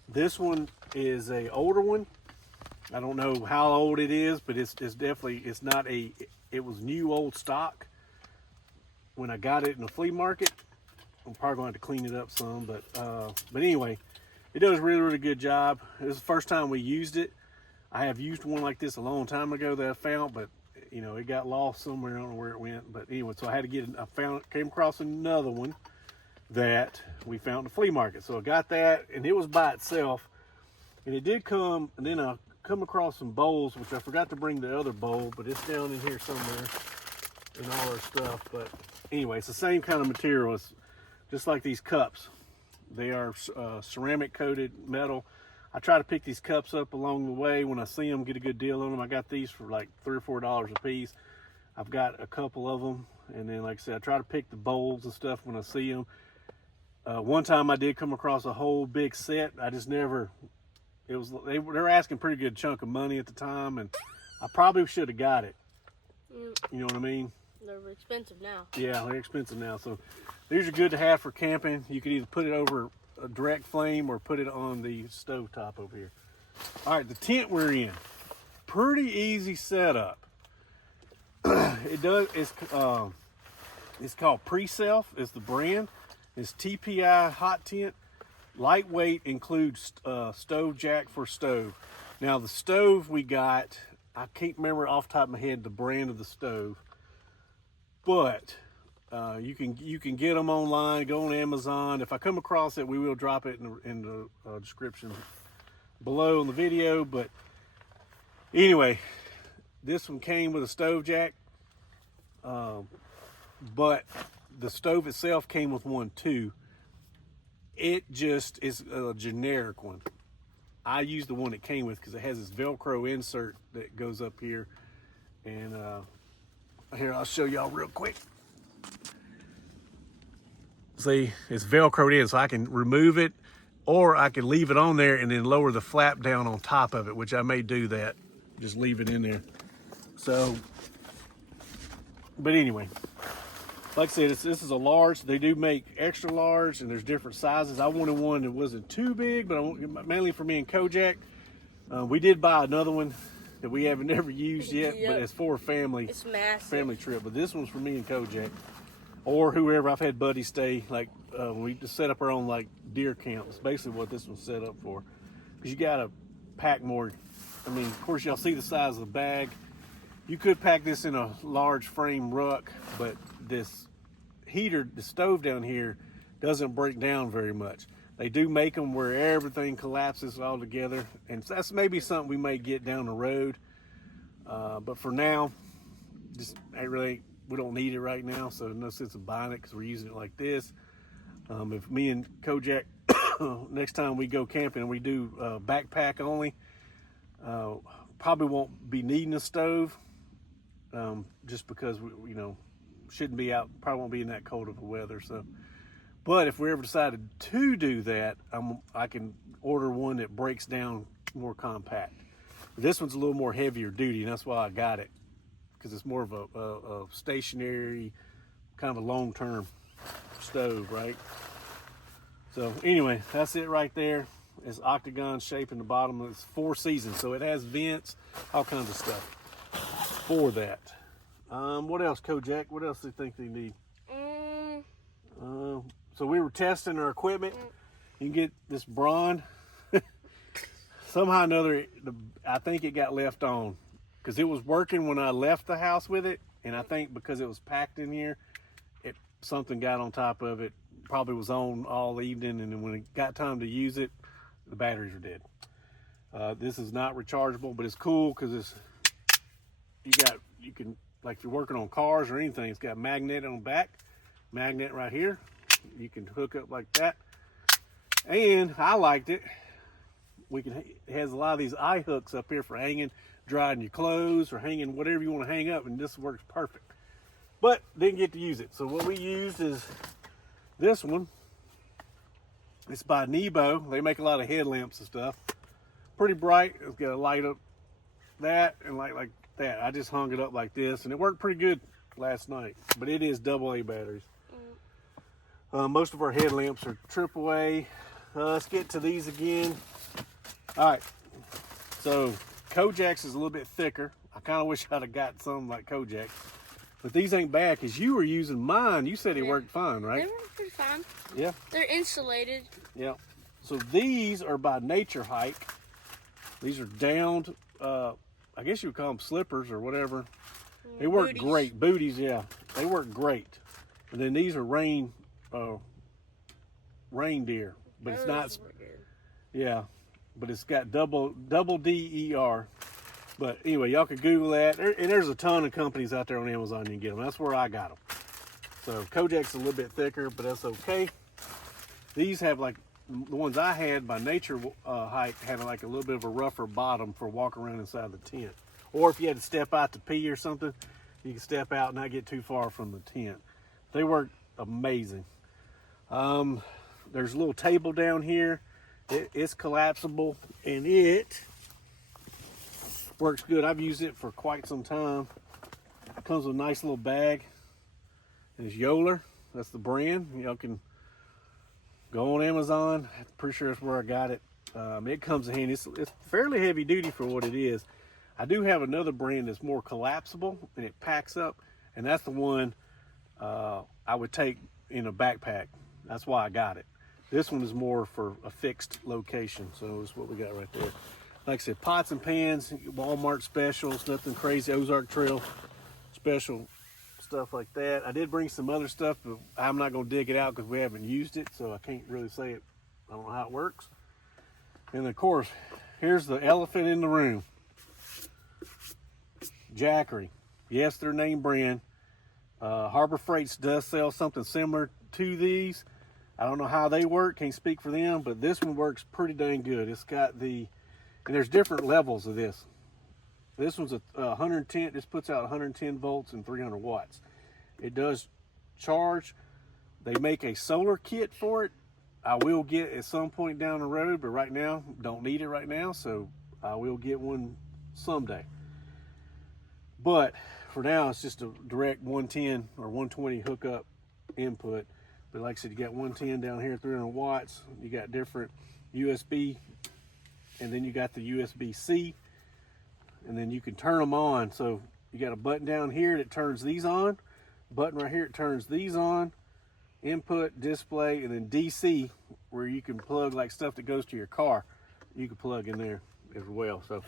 This one is a older one. I don't know how old it is, but it's definitely, it's not a, it was new old stock when I got it in the flea market. I'm probably going to have to clean it up some, but anyway, it does a really, really good job. It was the first time we used it. I have used one like this a long time ago that I found, but you know, it got lost somewhere. I don't know where it went, but anyway, so I had to get it. Came across another one that we found in the flea market. So I got that, and it was by itself, and it did come, and then I come across some bowls, which I forgot to bring the other bowl, but it's down in here somewhere in all our stuff. But anyway, it's the same kind of material. It's just like these cups. They are ceramic coated metal. I try to pick these cups up along the way when I see them, get a good deal on them. I got these for like $3 or $4 a piece. I've got a couple of them, and then like I said, I try to pick the bowls and stuff when I see them. One time I did come across a whole big set. I just never, they were asking a pretty good chunk of money at the time, and I probably should have got it. You know what I mean? They're expensive now. Yeah, they're expensive now. So these are good to have for camping. You could either put it over a direct flame or put it on the stove top over here. All right, the tent we're in, pretty easy setup. It's called Pre-Self. It's the brand. It's TPI hot tent. Lightweight, includes stove jack for stove. Now the stove we got, I can't remember off the top of my head the brand of the stove, but you can get them online. Go on Amazon. If I come across it, we will drop it in the description below in the video. But anyway, this one came with a stove jack, but the stove itself came with one too. It just is a generic one. I use the one it came with because it has this Velcro insert that goes up here. And here, I'll show y'all real quick. See, it's Velcroed in, so I can remove it, or I can leave it on there and then lower the flap down on top of it, which I may do that. Just leave it in there. So, but anyway, like I said, this is a large. They do make extra large, and there's different sizes. I wanted one that wasn't too big, but mainly for me and Kojak. We did buy another one that we haven't never used yet, but it's for a family. It's massive. Family trip. But this one's for me and Kojak, or whoever. I've had buddies stay. Like we just set up our own like deer camp. It's basically what this one's set up for, because you gotta pack more. I mean, of course, y'all see the size of the bag. You could pack this in a large frame ruck, but this heater, the stove down here, doesn't break down very much. They do make them where everything collapses all together, and that's maybe something we may get down the road. But for now, just we don't need it right now, so no sense of buying it because we're using it like this. If me and Kojak next time we go camping and we do backpack only, probably won't be needing a stove, just because we shouldn't be out, probably won't be in that cold of a weather. So, but if we ever decided to do that, I can order one that breaks down more compact. This one's a little more heavier duty, and that's why I got it, because it's more of a stationary, kind of a long-term stove, right? So anyway, that's it right there. It's octagon shape in the bottom. It's 4 seasons, so it has vents, all kinds of stuff for that. What else, Kojak? What else do you think they need? So we were testing our equipment. You can get this Braun. Somehow or another, I think it got left on, because it was working when I left the house with it, and I think because it was packed in here, something got on top of it. Probably was on all evening, and then when it got time to use it, the batteries were dead. This is not rechargeable, but it's cool because you can, like if you're working on cars or anything, it's got a magnet on the back, magnet right here. You can hook up like that. And I liked it. It has a lot of these eye hooks up here for hanging, drying your clothes or hanging whatever you want to hang up, and this works perfect. But didn't get to use it. So what we used is This one, it's by Nebo. They make a lot of headlamps and stuff. Pretty bright. It's got a light up that and light like that. I just hung it up like this, and it worked pretty good last night. But it is AA batteries. Most of our headlamps are AAA. Let's get to these again. All right. So Kojak's is a little bit thicker. I kind of wish I'd have got some like Kojak. But these ain't bad because you were using mine. You said it worked fine, right? They work pretty fine. Yeah. They're insulated. Yeah. So these are by Nature Hike. These are downed, I guess you would call them slippers or whatever. They work Booties. great. Booties, yeah. They work great. And then these are reindeer. But it's not, yeah. But it's got double DER. But anyway, y'all could Google that. And there's a ton of companies out there on Amazon you can get them. That's where I got them. So Kojak's a little bit thicker, but that's okay. These have like, the ones I had by Nature Hike had like a little bit of a rougher bottom for walking around inside the tent. Or if you had to step out to pee or something, you can step out and not get too far from the tent. They work amazing. There's a little table down here. It's collapsible and it works good. I've used it for quite some time. It comes with a nice little bag. And it's Yoler. That's the brand. Y'all can go on Amazon. I'm pretty sure that's where I got it. It comes in handy. It's fairly heavy duty for what it is. I do have another brand that's more collapsible and it packs up. And that's the one I would take in a backpack. That's why I got it. This one is more for a fixed location. So that's what we got right there. Like I said, pots and pans, Walmart specials, nothing crazy, Ozark Trail special stuff like that. I did bring some other stuff, but I'm not going to dig it out because we haven't used it, so I can't really say it. I don't know how it works. And of course, here's the elephant in the room. Jackery. Yes, their name brand. Harbor Freights does sell something similar to these. I don't know how they work, can't speak for them, but this one works pretty dang good. It's got and there's different levels of this. This one's a 110, this puts out 110 volts and 300 watts. It does charge. They make a solar kit for it. I will get at some point down the road, but right now, don't need it right now, so I will get one someday. But for now, it's just a direct 110 or 120 hookup input. But like I said, you got 110 down here, 300 watts. You got different USB, and then you got the USB-C, and then you can turn them on. So you got a button down here that turns these on, button right here that turns these on, input, display, and then DC, where you can plug like stuff that goes to your car. You can plug in there as well. So it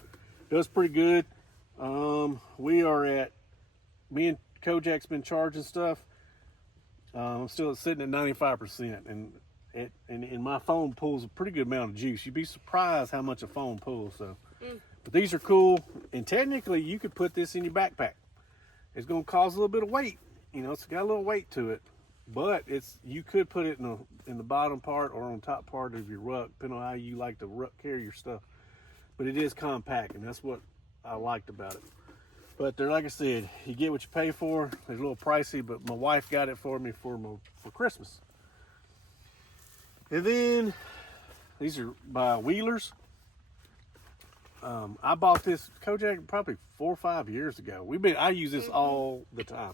does pretty good. We are at, me and Kojak's been charging stuff. I'm still sitting at 95%, and my phone pulls a pretty good amount of juice. You'd be surprised how much a phone pulls. So, but these are cool, and technically you could put this in your backpack. It's going to cause a little bit of weight. You know, it's got a little weight to it, but you could put it in the bottom part or on top part of your ruck, depending on how you like to carry your stuff. But it is compact, and that's what I liked about it. But they're, like I said, you get what you pay for. They're a little pricey, but my wife got it for me for Christmas. And then these are by Wheelers. I bought this Kojak probably 4 or 5 years ago. I use this all the time.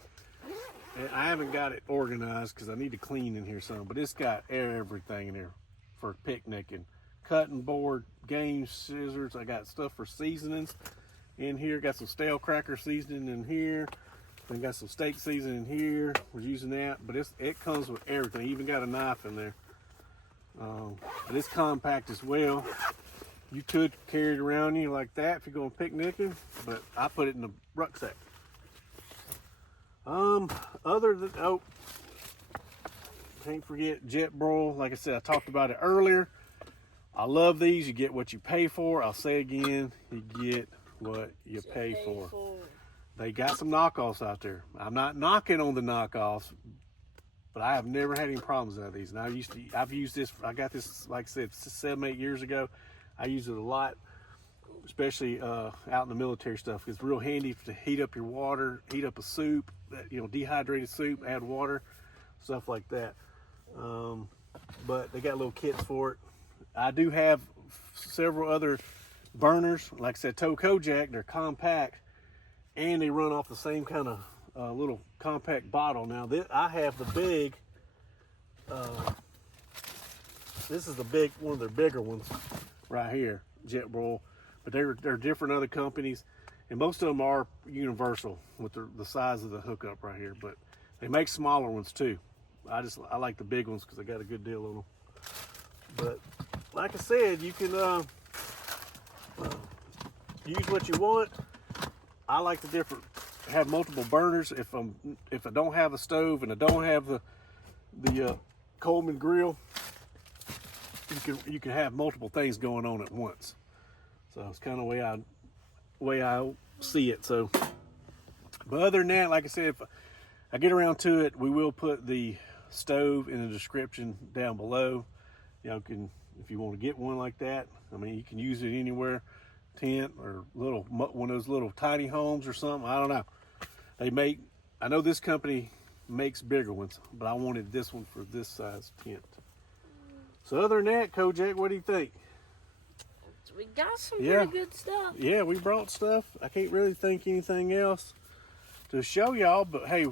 And I haven't got it organized because I need to clean in here some, but it's got everything in here for picnicking. Cutting board, games, scissors. I got stuff for seasonings in here. Got some stale cracker seasoning in here. Then got some steak seasoning in here. Was using that, but it comes with everything. Even got a knife in there. But it's compact as well. You could carry it around you like that if you're going picnicking, but I put it in the rucksack. Can't forget Jetboil. Like I said, I talked about it earlier. I love these. You get what you pay for. I'll say again, you get what you pay for. They got some knockoffs out there. I'm not knocking on the knockoffs, but I have never had any problems out of these. And I've used this. I got this, like I said, 7-8 years ago. I use it a lot, especially out in the military stuff. It's real handy to heat up your water, heat up a soup, dehydrated soup, add water, stuff like that. But they got little kits for it. I do have several other burners. Like I said, Tow Kojak, they're compact, and they run off the same kind of little compact bottle. Now, I have the big, this is the big, one of their bigger ones right here, Jetboil. But they're different other companies, and most of them are universal with the size of the hookup right here. But they make smaller ones too. I like the big ones because they got a good deal on them. But like I said, you can use what you want. I like the have multiple burners. If I don't have a stove and I don't have the Coleman grill, you can have multiple things going on at once. So it's kind of the way I see it. So, but other than that, like I said, if I get around to it, we will put the stove in the description down below. Y'all can, if you want to get one like that, I mean, you can use it anywhere, tent or one of those little tiny homes or something. I don't know. I know this company makes bigger ones, but I wanted this one for this size tent. So other than that, Kojak, what do you think? We got some pretty good stuff. Yeah, we brought stuff. I can't really think anything else to show y'all, but hey,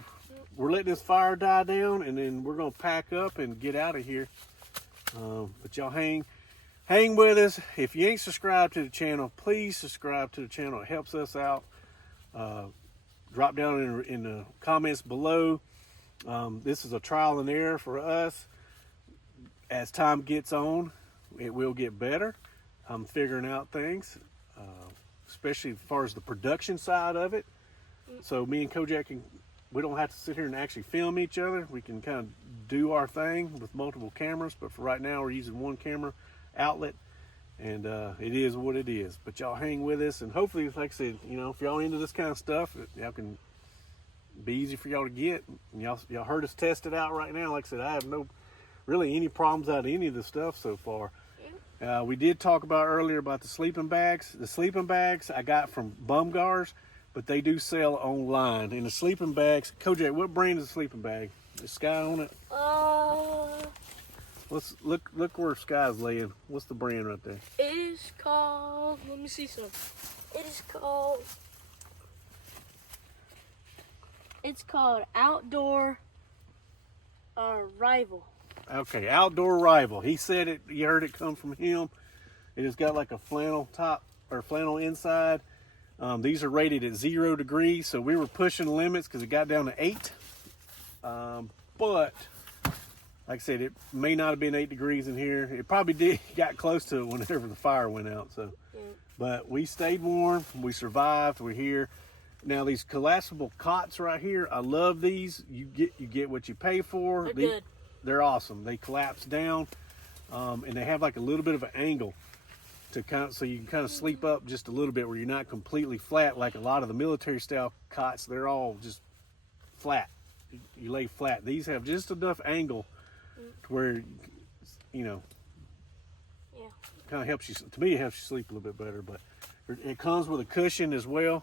we're letting this fire die down, and then we're gonna pack up and get out of here. But y'all hang with us. If you ain't subscribed to the channel, please subscribe to the channel. It helps us out. Drop down in the comments below. This is a trial and error for us. As time gets on, it will get better. I'm figuring out things, especially as far as the production side of it. So me and Kojak we don't have to sit here and actually film each other. We can kind of do our thing with multiple cameras, but for right now we're using one camera outlet, and it is what it is. But y'all hang with us, and hopefully, like I said, you know, if y'all into this kind of stuff, y'all can be easy for y'all to get. And y'all heard us test it out right now. Like I said, I have no really any problems out of any of the stuff so far. We did talk about earlier about the sleeping bags. The sleeping bags I got from Bumgars, but they do sell online. And the sleeping bags, Kojak, what brand is the sleeping bag? Is Sky on it? Let's look where Sky's laying. What's the brand right there? It is called, let me see some. It's called Outdoor Rival. Okay, Outdoor Rival. He said it, you heard it come from him. It has got like a flannel top or flannel inside. These are rated at 0 degrees, so we were pushing the limits because it got down to 8. But like I said, it may not have been 8 degrees in here. It probably got close to it whenever the fire went out. So, but we stayed warm. We survived. We're here. Now these collapsible cots right here, I love these. You get what you pay for. They're good. They're awesome. They collapse down, and they have like a little bit of an angle to so you can kind of sleep up just a little bit where you're not completely flat like a lot of the military style cots. They're all just flat. You lay flat. These have just enough angle to where, you know, kind of helps you. To me, it helps you sleep a little bit better. But it comes with a cushion as well,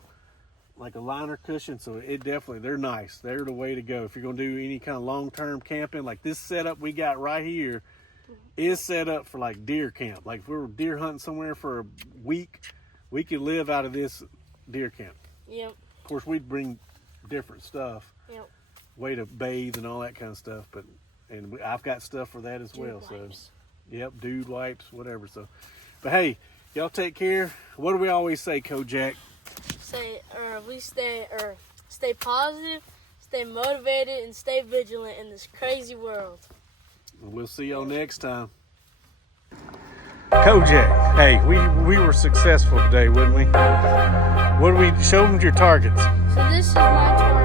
like a liner cushion. So they're nice. They're the way to go if you're gonna do any kind of long-term camping. Like this setup we got right here is set up for like deer camp. Like if we were deer hunting somewhere for a week, we could live out of this deer camp. Yep. Of course, we'd bring different stuff. Yep. Way to bathe and all that kind of stuff, and I've got stuff for that as well. Wipes. So, yep, dude wipes, whatever. So, but hey, y'all take care. What do we always say, Kojak? Stay positive, stay motivated, and stay vigilant in this crazy world. We'll see y'all next time. Kojak, hey, we were successful today, wasn't we? What do we show them your targets? So this is my target.